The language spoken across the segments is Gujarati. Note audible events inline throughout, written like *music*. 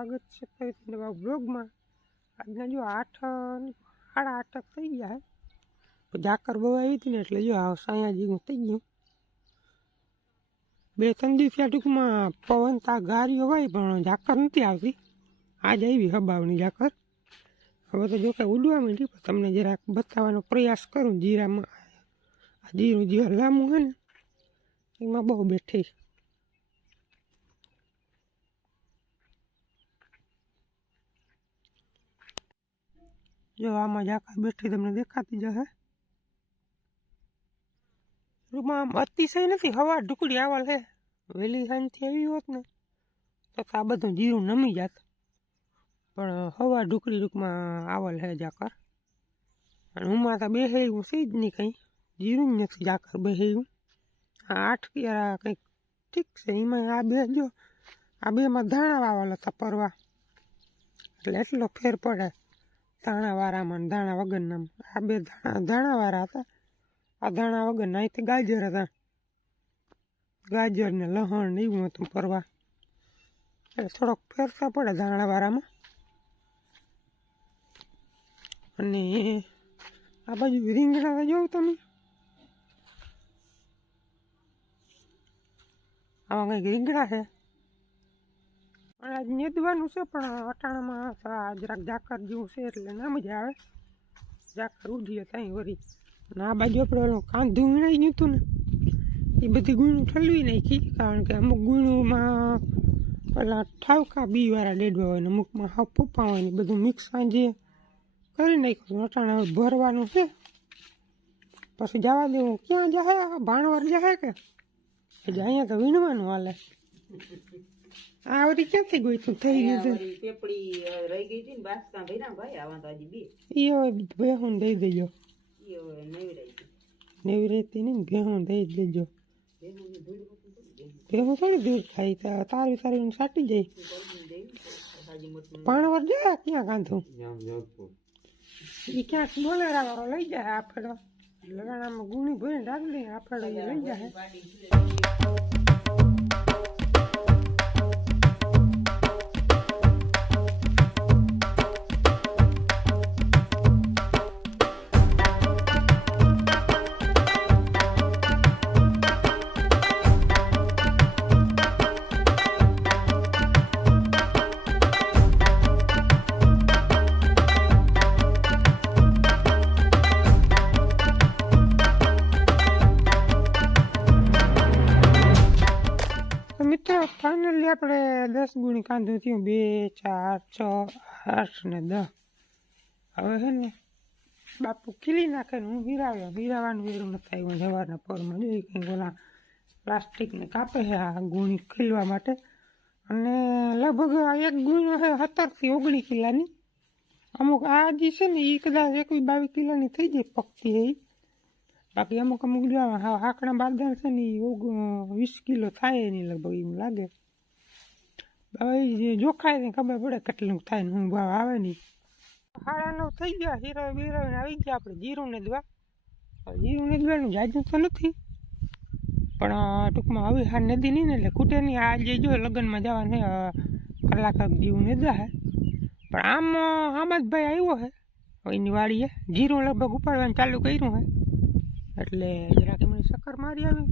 સ્વાગત છે ફરીથી નવા બ્લોગમાં આજના જો આઠ સાડા આઠ થઈ ગયા હે. ઝાકર બહુ આવી હતી ને એટલે જો આ સાયા જેવું થઈ ગયું. બે ત્રણ દિવસ ટૂંકમાં પવન તા ગારીઓ હોય પણ ઝાકર નથી આવતી. આજ આવી હબાવની ઝાકર. હવે તો જો કે ઉડવા માંડી પણ તમને જરાક બતાવવાનો પ્રયાસ કરું. જીરામાં આ જીરું જે લાંબુ હોય ને, એમાં બહુ બેઠી. જો આમાં ઝાકર બેઠી તમને દેખાતી જશે રૂમમાં આમ અતિશય નથી, હવા ઢુકડી આવા લે વહેલી સાંજથી આવી હોત ને, તો આ બધું જીરું નમી જાત. પણ હવા ઢુકડી રૂપમાં આવલ હે જાકર. અને હુંમાં તો બે હું છે જ નહીં કંઈ. જીરું જ નથી ઝાકર બે હું આ આઠ ક્યારા કંઈક ઠીક છે એમાં આ બે જો, આ બેમાં ધાણા વાવલ હતા પરવા. એટલે એટલો ફેર પડે. ધાણાવાળામાં ધાણા વગરના આ બે ધાણા ધાણાવાળા હતા. આ ધાણા વગરના અહીંથી ગાજર હતા. ગાજર ને લહણ ને એવું હતું પરવા એટલે થોડોક ફેરતા પડે ધાણાવાળામાં અને આ બાજુ રીંગણા જોઉં તમે. આમાં કંઈક રીંગણા છે. આજ નેદવાનું છે, પણ અટાણામાં જરાક ઝાકર જેવું છે એટલે ના મજા આવે. ઝાકર ઉડીએ ત્યાં વળી અને આ બાજુ આપણે ઓલું કાંધું વીણાઈ ગયું હતું ને, એ બધી ગુણું ઠલવી નાખી, કારણ કે અમુક ગુણોમાં પેલા ઠાવકા બીવાળા ડેડવા હોય ને અમુકમાં હાવ પપ્પા હોય ને બધું મિક્સ સાંજે કરી નાખ્યું અટાણા ભરવાનું છે. પછી જવા દેવું. ક્યાં જાહે? ભાણવાર જાહે કે? અહીંયા તો વીણવાનું હાલે. આ વળી ક્યાંથી ગઈ તું? થઈ ગયું છે પેપડી રહી ગઈ હતી ને બાસકા ભર્યા ભાઈ આવા તો હજી બે. એ હવે ભેહું દઈ દેજો. ઈ હવે નવી રહી ગઈ. રહેતી નહીં ભેહું દઈ દેજો. ભેહું થોડી દૂર થાય તારી તારી સાટી જાય. પાણવર જાય ક્યાં કાંધું એ ક્યાંક બોલેરા વાળો લઈ જાય આફેડો લગાણામાં ગુણી ભરીને રાખી દે આફેડો લઈ જાય. ફાઇનલી આપણે દસ ગુણી કાંધું થયું. બે, ચાર, છ, આઠ ને દસ. હવે છે ને, બાપુ ખીલી નાખે ને હું હીરાવ્યો હીરાવાનું વેરું નથી આવ્યું. જવાના પરમાં જોઈ કંઈક ઓલા પ્લાસ્ટિકને કાપે છે આ ગુણી ખીલવા માટે. અને લગભગ એક ગુણ છે સત્તરથી ઓગણીસ કિલ્લાની અમુક આ જે છે ને એ કદાચ એકવીસ બાવીસ કિલ્લાની થઈ જાય પકતી એ બાકી અમુક અમુક જો હાકડા બારદાર છે ને એ વીસ કિલો થાય નહીં લગભગ એવું લાગે. હવે જોખાય ને ખબર પડે કેટલું થાય ને હું ભાવ આવે નહીં સાડા નવ થઈ ગયા હીરો બીરાવીને આવી ગયા આપણે જીરું ને દવા. જીરું ને દવાનું જાજુ તો નથી. પણ ટૂંકમાં હવે હા નદી નહીં ને એટલે ખૂટે નહીં આ જે જો લગ્નમાં જવાને કલાક જીવું ને હે. પણ આમ આમ જ ભાઈ આવ્યો હે. એની વાડીએ જીરું લગભગ ઉપાડવાનું ચાલુ કર્યું હે. એટલે જરાક એમની ચક્કર મારી આવી.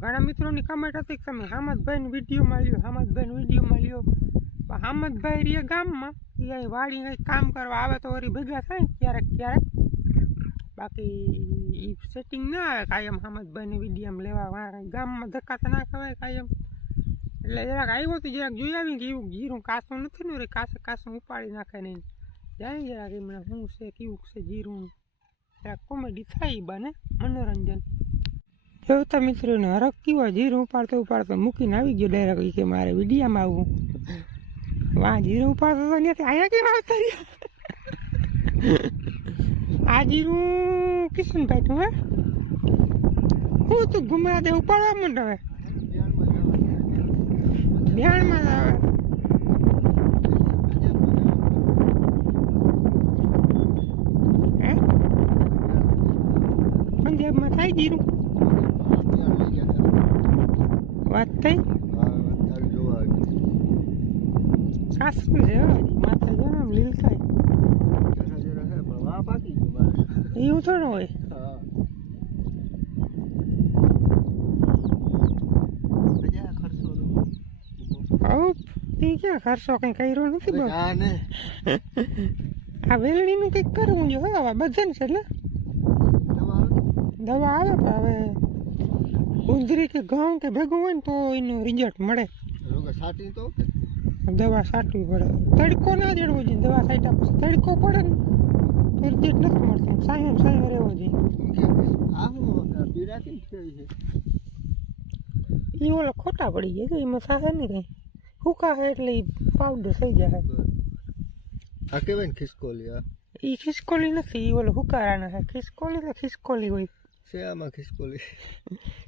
ઘણા મિત્રોની કમેન્ટ હતી કે તમે હામદભાઈને વિડીયોમાં લ્યો હામદભાઈને વિડીયોમાં લ્યો પણ હામદભાઈ રે ગામમાં, એ અહીં વાડી કંઈક કામ કરવા આવે તો વળી ભેગા થાય ક્યારેક ક્યારેક. બાકી એ સેટિંગ ના આવે કાયમ હામદભાઈને વિડીયોમાં લેવા વાળા. ગામમાં ધક્કા તો ના ખવાય કાયમ. એટલે જરાક આવ્યો તો જરાક જોઈ આવી કે એવું જીરું કાસું નથી ને રે કાસે કાસું ઉપાડી નાખે નહીં જાય જરાક એમને શું છે, કેવું છે જીરું જરાક કોમેડી થાય બને, મનોરંજન. જોતા મિત્રોને હરક કીવા જીરું ઉપાડતો ઉપાડતો મૂકીને આવી ગયો ડાયરેક્ટ કે મારે વિડીયામાં આવવું. વાહ જીરું ઉપાડતો તો ત્યાંથી અહીંયા કેમ આવતા આ જીરું કિશનભાઈ નું હે? હું તું ગુમરા દે ઉપાડવા માંડ હવે? ધ્યાનમાં આવે હે થાય જીરું વાત થઈ? સાસરું છે. માથે ને છે પાકી ગયું મારે એવું થોડું હોય? હા મજા ખર્ચો તો ક્યાં ખર્ચો કંઈ કર્યો નથી ને આ વેલણીનું કંઈક કરવું જોઈએ હવે બધાને છે એટલે? દવા આવે પણ હવે. ઉંદરી કે ઘઉં કે ભેગું હોય ને તો એનું રિઝલ્ટ મળે. રોગે સાટી તો દવા છાંટવી પડે. તડકો ના દેડવો જોઈએ. દવા છાંટ્યા પછી તડકો પડે ને તો રિઝલ્ટ નથી મળતું. સાયો સાયો રહેવો જોઈએ. આ હું પીડા કેમ થઈ છે? એ ઓલો ખોટા પડી ગયા છે એમાં સાહે નહીં કંઈ. હુકા હે એટલે ઈ પાવડર થઈ જાય આ કેવાય ને ખિસકોલી આ એ ખિસકોલી નથી. એ ઓલો હુકારાના છે ખિસકોલી તો ખિસકોલી હોય. છે આમાં ખિસકોલી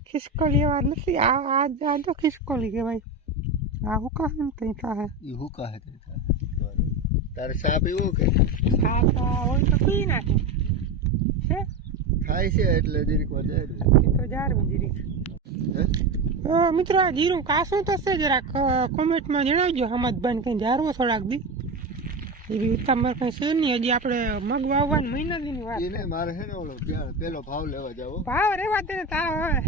ખિસકોલી એવા નથી આ આ આ તો ખિસકોલી કહેવાય આ હુકા હે ને તઈ થાહે એ હુકા હે તઈ થાય. તારે સાપ એવો કે સાપ હોય તો પી નાખે છે થાય છે એટલે જીરીક વાર જાય. એ તો જારવી જીરીક મિત્રો આ જીરું કાસું થશે જરાક કોમેન્ટમાં જણાવજો બન કંઈ જારવો થોડાક દી એવી ઉતામર કંઈ છે નહીં હજી આપણે મગ વાવવાની મહિના વાત. એને મારે છે ને ઓલો પેલો- ભાવ લેવા જાવો. ભાવ રેવા તેને તાવ હવે. *laughs*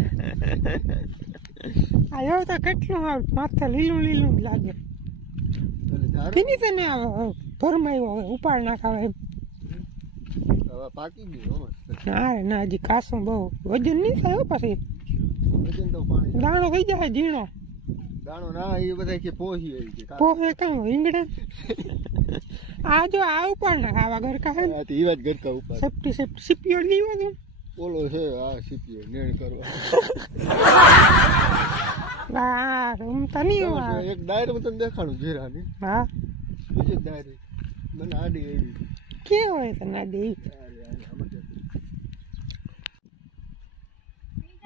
આ એવું તો કેટલું આવે માથે લીલું લીલું જ લાગે. કીની તને આવે ભરમાયો હવે ઉપાડ નાખાવે એમ. હવે પાકી ગયું ના ના હજી કાસું બહુ વજન નહીં થાય પછી. વજન તો પાણી દાણો થઈ જાય ઝીણો. દાણો ના એ બધા કે પોહી હોય છે. પોહે કાં રીંગણા આ જો આ ઉપર ના આવા ગરકા હે ને. ઈ વાત ગરકા ઉપર. સેફટી સેફટી સીપીઓ ની તું ઓલો છે આ સીપીઓ નેણ કરવા. આ રમતા નહીં એવા. એક ડાયરમાં દેખાડું દેખાડું જીરાની હા. બીજી ડાયર મને આડી આવી. કે હોય તને આડી?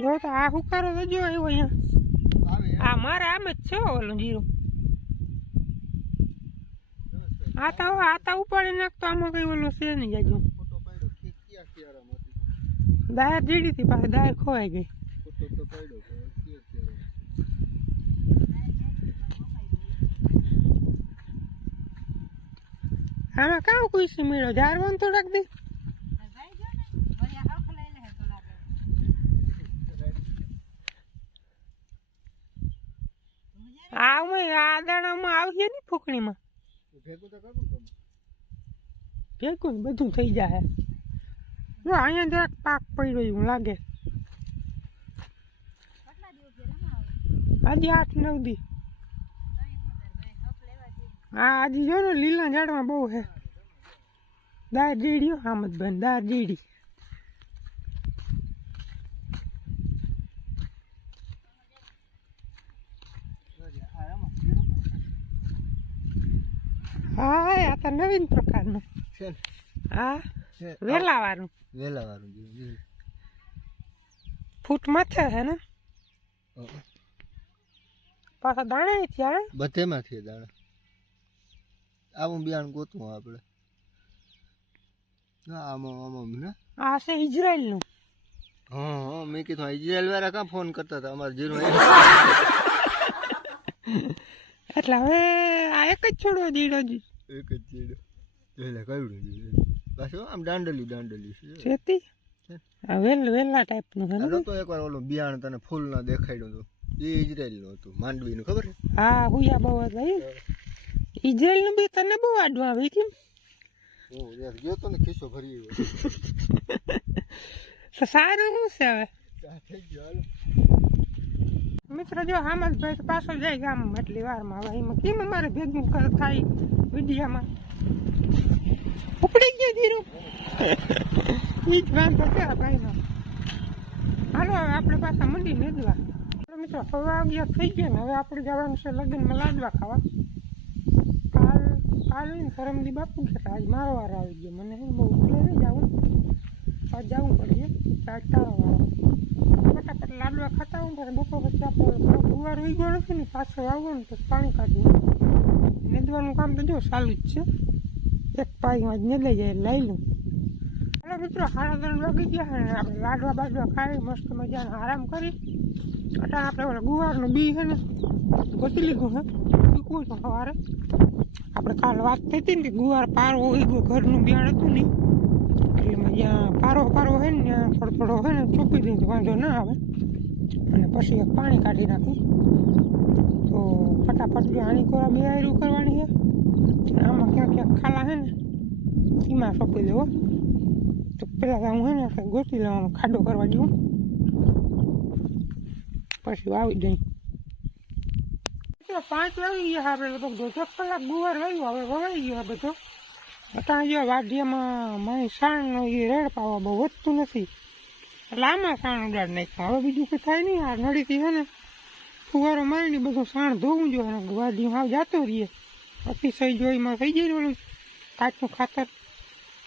જો તો આ હુકારો તો જો આવ્યો અહીંયા. આ મારે આમ જ છે ઓલું જીરું. આ તો આ તો ઉપાડી નાખતો, આમાં કઈ ઓલું છે નહીં જાજુ દાયર જીડી હતી પાછી દાયર ખોવાઈ ગઈ. તો. આમાં કાં કુઈસી મળ્યો. જારવાનું થોડાક દી. આમાં આ દાણામાં આવશે ને ફૂકણીમાં? ભેગું તો કરું તમે. ભેગું બધું થઈ જાય જો અહીંયા જરાક પાક પડ્યો એવું લાગે. આજે આઠ નવ દી. હા આજે જો ને લીલા ઝાડમાં બહુ છે દાર જીડ્યો આમદ બેન દાર જીડી હા આ તો નવીન પ્રકારનું. હા? વેલા વાળું વેલા વાળું ફૂટ માથે છે ને? પાછા દાણા ને? બધેમાંથી દાણા. આવું બિયાણ ગોતવું આપણે. આમાં આમાં ને આ છે ઇઝરાયલનું હા હા મેં કીધું ઇઝરાયલ વાળા કાં ફોન કરતા હતા? અમારે જીરો *laughs* એટલે હવે આ એક જ છોડવો દીડો જ એક જ ચીડો. એટલે કયું પાછું આમ દાંડલી દાંડલી છે. છેતી? આ વેલ વેલા ટાઈપનું છે ને તો એકવાર ઓલું બિયાણ તને ફૂલ ના દેખાડ્યું હતું. એ ઇઝરાયલનું હતું માંડવીનું ખબર છે? હા હુયા બહુ હતા ઇઝરાયલનું બી તને બહુ આડું આવી કેમ યાર ગયો તો ને ખીસો ભરી *laughs* તો સારું શું છે હવે? ગયો. મિત્રો, જો હામદભાઈ તો પાછો જાય ગામ એટલી વારમાં. હવે એમાં કેમ અમારે ભેગું થાય વિડીયામાં? ઉપડી ગયો ધીરું. ઈ જ વાંધો છે ભાઈનો. હાલો, હવે આપણે પાછા મંડી મેદવા. મિત્રો, હવે અગિયાર થઈ ગયા ને. હવે આપણે જવાનું છે લગ્નમાં લાડવા ખાવા. કાલ કાલ કરમદી બાપુ કહેતા આજ મારો વાર આવી ગયો. મને બહુ ઉકલે નહીં જવું. આજ જવું પડે ચાર તારો વાળો લાડવા ખાતા હોય ત્યારે બપોર પછી આપણે ગુવાર ઉઈ ગયો નથી ને, પાછો આવો ને તો પાણી કાઢવું નેદવાનું કામ તો જો ચાલુ જ છે. એક પાઈમાં જ નેદાઈ જાય, લઈ લઉં હાલો મિત્રો સાડા ત્રણ વાગી ગયા અને આપણે લાડવા બાડવા ખાઈ, મસ્ત મજાનો આરામ કરી. અટા આપણે ઓલા ગુવારનું બી છે ને, ગોતી લીધું હે. ઈ છું સવારે. આપણે કાલ વાત થઈ હતી ને કે ગુવાર પારો હોય ગયો, ઘરનું બિયાણ હતું નહીં. જ્યાં પારો પારો હોય ને, ત્યાં થોડો થોડો હોય ને, ચોપી દઈએ તો વાંધો ના આવે. અને પછી એક પાણી કાઢી નાખી. તો ફટાફટ જો આની કોરા બે આયરું કરવાની છે. આમાં ક્યાંક ક્યાંક ખાલા છે ને એમાં સોંપી દેવો તો પહેલાં હું છે ને ગોતી લેવાનો, ખાડો કરવા દઉં પછી વાવી દઈ પાંચ વાગી ગયા આપણે લગભગ દોઢેક કલાક ગુવાર વાગ્યો હવે વવાઈ ગયો બધો. અત્યારે જો વાઢિયામાં મારી સાણનો એ રેડ પાવા બહુ વધતું નથી. એટલે આમાં સાણ ઉડાડ નાખ્યા. હવે બીજું કંઈ થાય નહીં. આ નળીથી છે ને ફુવારો મારીને બધું સાણ ધોવું જોઈએ. અને વાઢીમાં હાવ જતો રહીએ. અતિશય જોઈમાં થઈ જાય ઓલું કાચનું ખાતર,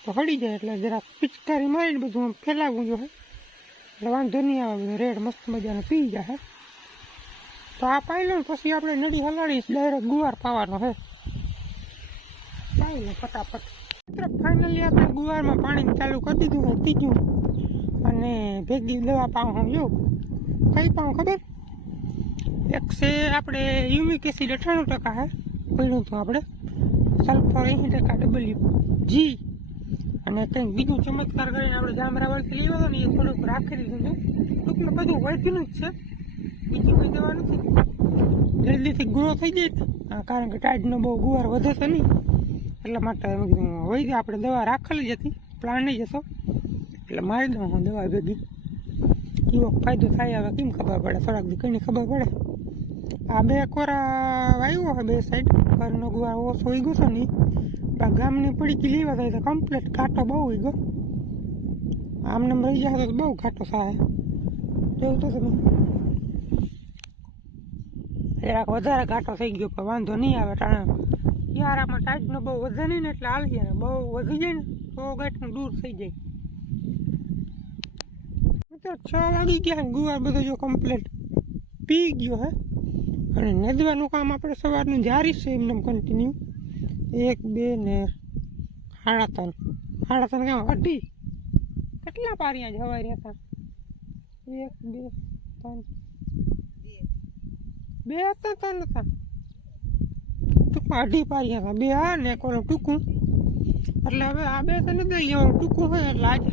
તો હળી જાય. એટલે જરાક પિચકારી મારીને બધું આમ ફેલાવવું જોઈએ. એટલે વાંધો નહીં આવે. બધું રેડ મસ્ત મજાનો પી જાય તો આ પાઈ લો પછી આપણે નડી હલાડીશ ડાયરેક્ટ ગુવાર પાવાનો છે પાઈ ને ફટાફટ. ફાઇનલી આપણે ગુવારમાં પાણી ચાલુ કરી દીધું હોય ત્રીજું અને ભેગી દવા પાઉં જો કઈ પાઉં ખબર? એક છે આપણે યુમિક એસિડ અઠ્ઠાણું ટકા હે પડ્યું હતું આપણે. સલ્ફર એંસી ટકા ડબલ્યુ. જી. અને કંઈક બીજું ચમત્કાર કરીને આપણે જામરાવરથી લેવા હતો ને એ થોડુંક રાખી દીધું છે. ટૂંકમાં બધું વળગીનું જ છે. બીજી કોઈ દવા નથી. જલ્દીથી ગ્રો થઈ જાય. કારણ કે ટાઈડનો બહુ ગુવાર વધે તો નહીં. એટલા માટે મેં કીધું વહી ગયા, આપણે દવા રાખેલી જ હતી પ્લાન નહીં જશો એટલે મારી દઉં હું દવા ભેગી. કેવો ફાયદો થાય, હવે કેમ ખબર પડે? થોડાક દી કઈ ખબર પડે. આ બે કોરા વાવ્યો હોય બે સાઈડ ઘરનો ગુવાર ઓછો હોય ગયો છે નહીં બા ગામની પડીકી લેવા થાય તો કમ્પ્લીટ ઘાટો બહુ હોય ગયો આમને રહી જાય તો બહુ ઘાટો થાય. જોયું તો તમે? જરાક વધારે ઘાટો થઈ ગયો, પણ વાંધો નહીં આવે, ટાણા. યારામાં ટાઈટનો બહુ વધે નહીં ને એટલે હાલ જાય બહુ વધી જાય ને, તો ગાંઠનું દૂર થઈ જાય. મિત્રો છ વાગી ગયા ગુવાર બધો જો કમ્પ્લેટ પી ગયો, હે. અને નદવાનું કામ આપણે સવારનું જારી છે એમને કન્ટિન્યુ એક, બે ને સાડા ત્રણ. સાડા ત્રણ કામ અઢી. કેટલા પારિયા જવાય રહ્યા હતા? એક, બે, ત્રણ. બે હતા, ત્રણ હતા. પાડી પારિયા હતા બે આ ને એક ટૂંકું. એટલે હવે આ બે તો નથી ગયો ટૂંકું હોય એટલે આજે.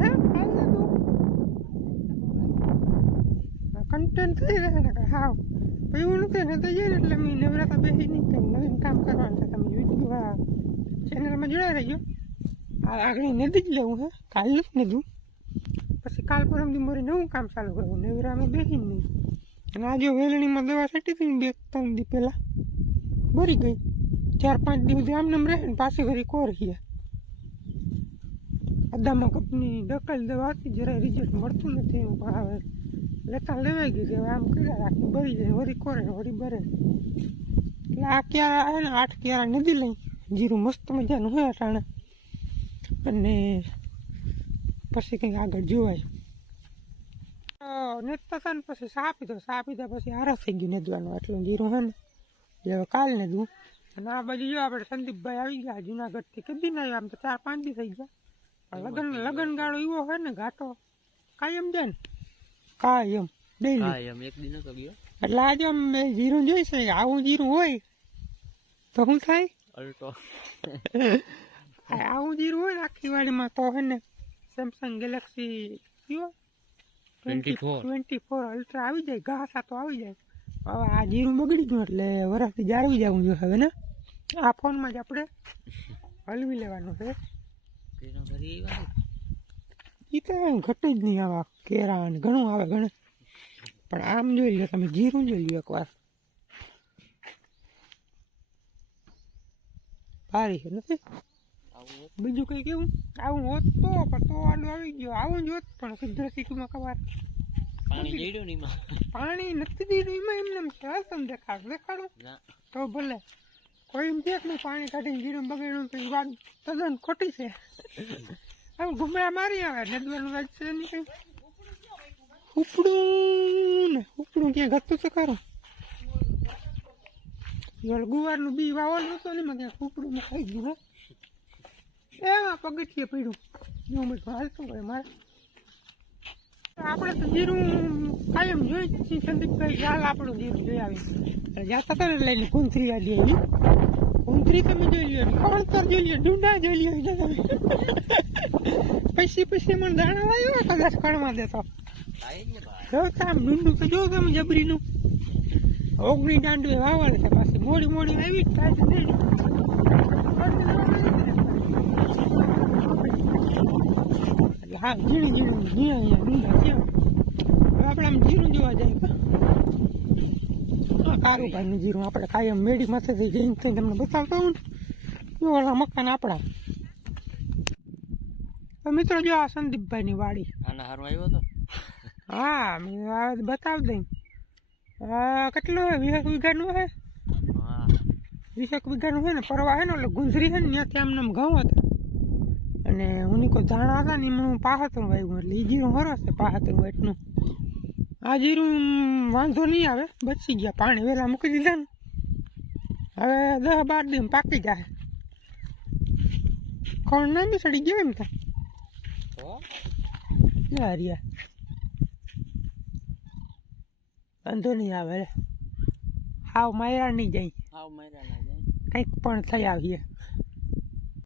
હે? ખાઈ કન્ટેન્ટ થઈ રહે ને પણ એવું નથી. ને તો જાય ને, એટલે મેં નવરાતા બેસી નહીં કંઈ નવીન કામ કરવાનું છે. તમે વીડિયો ચેનલમાં જોડાઈ રહ્યો આ આગળ નથી જ લેવું હે. કાલ નથી લીધું કાલ પરમ દી મારે નવું કામ ચાલુ કરવું નવરામાં બેસી નહીં અને આજે વેલણીમાં દવા છાંટી હતી બે, ત્રણ દી પહેલાં. ભરી ગઈ. ચાર, પાંચ દિવસ આમને આમ રહે ને પાછી ઘરી કોર ગયા અદામાં કંપની ડકલ દવા હતી, જરાય રિઝલ્ટ મળતું નથી એવું પણ હવે લેતા લેવાઈ ગઈ હવે આમ કર્યા રાખી ભરી જાય, વળી કોરે વરી બરે. એટલે આ ક્યારા આવે ને, આઠ ક્યારા નદી લઈ. જીરું મસ્ત મજાનું હોય અટાણે. અને પછી કંઈક આગળ જોવાય. નેતા હતા ને પછી સા પીધો સા પીધા પછી આરસ થઈ ગયું નેદવાનું એટલું જીરું હે ને. હવે કાલ નેદવું. અને આ બાજુ જો આપણે સંદીપભાઈ આવી ગયા જુનાગઢથી કદી ના આવ્યા આમ તો ચાર પાંચ દી થઈ ગયા. પણ લગન લગન ગાળો એવો હોય ને ઘાટો. કાયમ જાય ને કાયમ ડેલી એક દિન ગયો એટલે આજે અમે જીરું જોઈશે આવું જીરું હોય તો શું થાય? અલ્ટો. આવું જીરું હોય ને આખી વાડીમાં તો હે ને સેમસંગ ગેલેક્સી કયો? 24. ટ્વેન્ટી ફોર અલ્ટ્રા આવી જાય ઘાસા તો આવી જાય. હવે આ જીરું બગડી ગયું એટલે વરસથી જાળવી જવું જોઈએ હવે ને? આ ફોનમાં જ આપણે હલવી લેવાનું છે. એ તો ઘટે જ નહીં આવા કેરા અને ઘણું આવે ઘણું. પણ આમ જોઈ લો તમે જીરું જોઈ લો એકવાર. ભારી છે નથી? બીજું કંઈ કેવું? આવું હોત તો પણ તો આડું આવી ગયો. આવું જ હોત પણ કુદરતી ટૂંકમાં કવાર પાણી જડ્યું ને એમાં? પાણી નથી દીધું એમાં એમને એમ છે તમને દેખાડ. દેખાડું તો ભલે. કોઈ એમ કે પાણી કાઢીને જીરું બગાડ્યું તો એ વાત તદ્દન ખોટી છે. આમ ઘુમરા મારી આવે નદવાનું રાજ છે નહીં કંઈ. ઉપડું ને ઉપડું ક્યાં ઘટતું તો ખરું? ગુવારનું બી વાવવાનું હતું ને એમાં ક્યાંક ઉપડું ખાઈ ગયું એમાં પગથિયે પડ્યું જો બધું હાલતું હોય મારે? આપણે તો જીરું કાયમ જોઈ છીએ સંદીપભાઈ ચાલ આપણું જીરું જોઈ આવી જાતા હતા ને લઈને કુંથરી આલી આવી કુંથરી તમે જોઈ લ્યો ખળતર જોઈ લ્યો, ડુંડા જોઈ લ્યો પછી પછી મને દાણા લાવ્યો કદાચ કણમાં દેતો. જ તો જો તમે જબરીનું? ઓગણી દાંડુએ વાવવાના છે પાછી. મોડી મોડી આવી જ થાય છે ને. એટલે હા ઝીણું ઝીણું ઝીણા ઝીણા છે હવે આપણે આમ જીરું જોવા જાય કારું આ કારુભાઈનું જીરું આપણે કાયમ મેડી માથેથી જઈને તમને બતાવતા હું ને. ઓલા મકાન આપણા. મિત્રો જો આ સંદીપભાઈની વાડી. આના હારું આવ્યો હતો હા મેં આ બતાવી દઈ કેટલું હે વીસેક વીઘાનું હે હા. વીસેક વીઘાનું હે ને? પરવા હે ને એટલે ગુંજરી હે ને ત્યાંથી આમને આમ ઘઉં હતા. અને હું કોઈ ધાણા હતા ને એમનું પાહતરું વાગ્યું એટલે એ જીરું હરો છે પાહતરું એટલું આ જીરું વાંધો નહીં આવે બચી ગયા પાણી વહેલા મૂકી દીધા ને. હવે દસ બાર દિન પાકી જાય. ખણ ના બી સડી ગયો એમ તો? હરિયા. વાંધો નહીં આવે હાવ માયરા નહીં જાય. હાવ માયરા ના જાય. કંઈક પણ થઈ આવીએ.